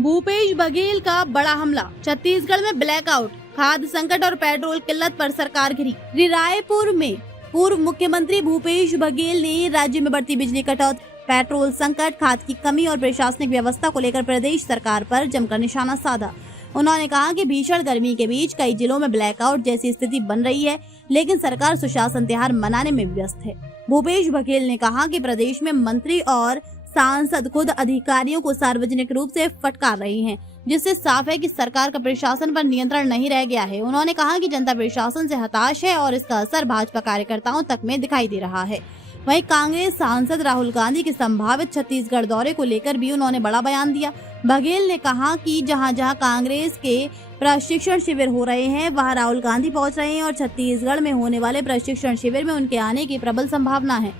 भूपेश बघेल का बड़ा हमला, छत्तीसगढ़ में ब्लैकआउट, खाद्य संकट और पेट्रोल किल्लत पर सरकार घिरी। रायपुर में पूर्व मुख्यमंत्री भूपेश बघेल ने राज्य में बढ़ती बिजली कटौती, पेट्रोल संकट, खाद की कमी और प्रशासनिक व्यवस्था को लेकर प्रदेश सरकार पर जमकर निशाना साधा। उन्होंने कहा कि भीषण गर्मी के बीच कई जिलों में ब्लैकआउट जैसी स्थिति बन रही है, लेकिन सरकार सुशासन त्योहार मनाने में व्यस्त है। भूपेश बघेल ने कहा कि प्रदेश में मंत्री और सांसद खुद अधिकारियों को सार्वजनिक रूप से फटकार रही हैं, जिससे साफ है कि सरकार का प्रशासन पर नियंत्रण नहीं रह गया है। उन्होंने कहा कि जनता प्रशासन से हताश है और इसका असर भाजपा कार्यकर्ताओं तक में दिखाई दे रहा है। वहीं कांग्रेस सांसद राहुल गांधी के संभावित छत्तीसगढ़ दौरे को लेकर भी उन्होंने बड़ा बयान दिया। बघेल ने कहा कि जहां जहां कांग्रेस के प्रशिक्षण शिविर हो रहे हैं, वहां राहुल गांधी पहुंच रहे हैं और छत्तीसगढ़ में होने वाले प्रशिक्षण शिविर में उनके आने की प्रबल संभावना है।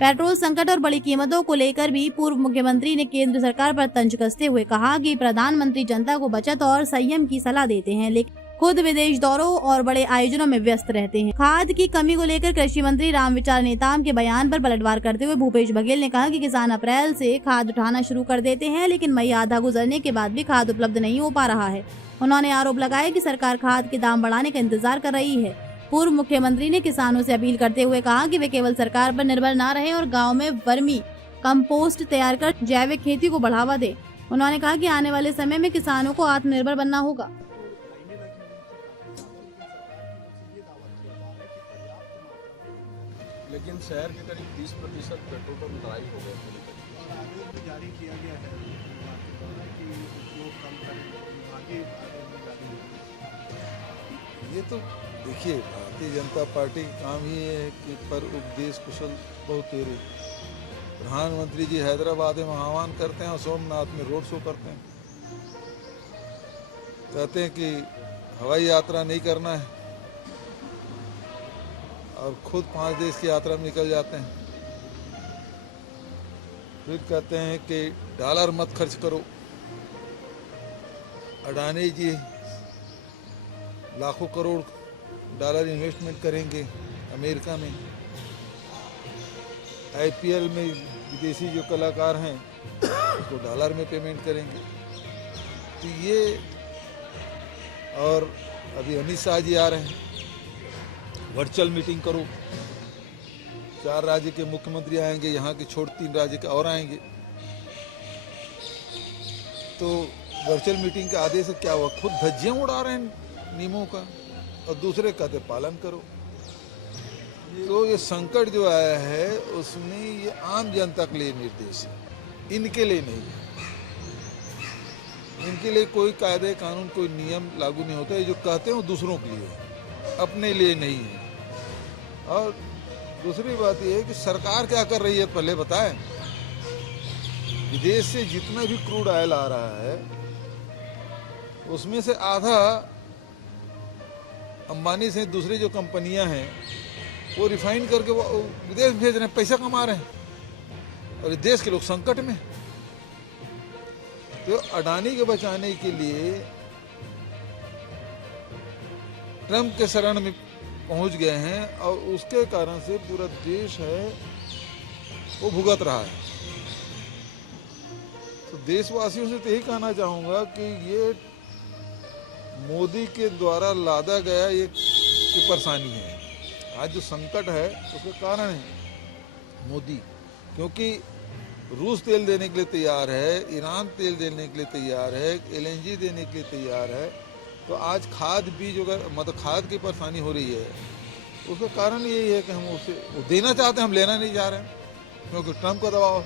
पेट्रोल संकट और बड़ी कीमतों को लेकर भी पूर्व मुख्यमंत्री ने केंद्र सरकार पर तंज कसते हुए कहा कि प्रधानमंत्री जनता को बचत और संयम की सलाह देते हैं, लेकिन खुद विदेश दौरों और बड़े आयोजनों में व्यस्त रहते हैं। खाद की कमी को लेकर कृषि मंत्री रामविचार नेताम के बयान पर पलटवार करते हुए भूपेश बघेल ने कहा कि किसान अप्रैल से खाद उठाना शुरू कर देते हैं, लेकिन मई आधा गुजरने के बाद भी खाद उपलब्ध नहीं हो पा रहा है। उन्होंने आरोप लगाया कि सरकार खाद के दाम बढ़ाने का इंतजार कर रही है। पूर्व मुख्यमंत्री ने किसानों से अपील करते हुए कहा कि वे केवल सरकार पर निर्भर न रहें और गांव में वर्मी कंपोस्ट तैयार कर जैविक खेती को बढ़ावा दें। उन्होंने कहा कि आने वाले समय में किसानों को आत्मनिर्भर बनना होगा। लेकिन शहर के करीब 30% पेट्रोल पंप ड्राई हो गए और आदेश भी जारी किया गया है विभाग के द्वारा कि उपयोग कम करें, आगे ये तो देखिए, भारतीय जनता पार्टी का काम ही है कि पर उपदेश कुशल बहुत तेरे। प्रधानमंत्री जी हैदराबाद में आह्वान करते हैं और सोमनाथ में रोड शो करते हैं, कहते हैं कि हवाई यात्रा नहीं करना है और खुद 5 देश की यात्रा में निकल जाते हैं। फिर कहते हैं कि डॉलर मत खर्च करो। अडानी जी लाखों करोड़ डॉलर इन्वेस्टमेंट करेंगे अमेरिका में। आईपीएल में विदेशी जो कलाकार हैं उसको डॉलर में पेमेंट करेंगे। तो ये, और अभी अमित शाह जी आ रहे हैं, वर्चुअल मीटिंग करो। 4 राज्य के मुख्यमंत्री आएंगे, यहाँ के छोड़ 3 राज्य के और आएंगे। तो वर्चुअल मीटिंग के आदेश से क्या हुआ? खुद धज्जियां उड़ा रहे हैं नियमों का और दूसरे कहते पालन करो। तो ये संकट जो आया है उसमें ये आम जनता के लिए निर्देश है, इनके लिए नहीं है। इनके लिए कोई कायदे कानून, कोई नियम लागू नहीं होता है। जो कहते हैं वो दूसरों के लिए है, अपने लिए नहीं है। और दूसरी बात यह है कि सरकार क्या कर रही है पहले बताएं। विदेश से जितना भी क्रूड ऑयल आ रहा है उसमें से आधा अंबानी से दूसरी जो कंपनियां हैं वो रिफाइन करके वो विदेश भेज रहे हैं, पैसा कमा रहे हैं और देश के लोग संकट में। तो अडानी को बचाने के लिए ट्रंप के शरण में पहुंच गए हैं और उसके कारण से पूरा देश है वो भुगत रहा है। तो देशवासियों से तो यही कहना चाहूंगा कि ये मोदी के द्वारा लादा गया ये परेशानी है। आज जो संकट है उसके कारण है मोदी, क्योंकि रूस तेल देने के लिए तैयार है, ईरान तेल देने के लिए तैयार है, एलएनजी देने के लिए तैयार है। तो आज खाद बीज अगर मतलब खाद की परेशानी हो रही है, उसका कारण यही है कि हम उसे वो देना चाहते हैं, हम लेना नहीं जा रहे हैं क्योंकि ट्रंप का दबाव।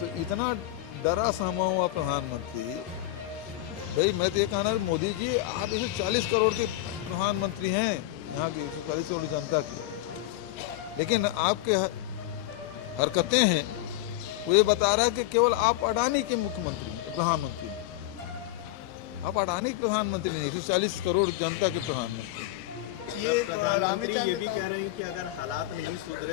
तो इतना डरा सहमा हुआ प्रधानमंत्री, भाई मैं तो ये कहना मोदी जी आप इसे 40 करोड़ के प्रधानमंत्री हैं यहाँ की 40 करोड़ जनता की, लेकिन आपके हरकतें हैं वो ये बता रहा है कि केवल आप अडानी के मुख्यमंत्री प्रधानमंत्री हैं। आप अडानी के प्रधानमंत्री नहीं, 140 करोड़ जनता के प्रधानमंत्री। ये प्रधानमंत्री ये भी कह रहे हैं कि अगर हालात नहीं सुधरे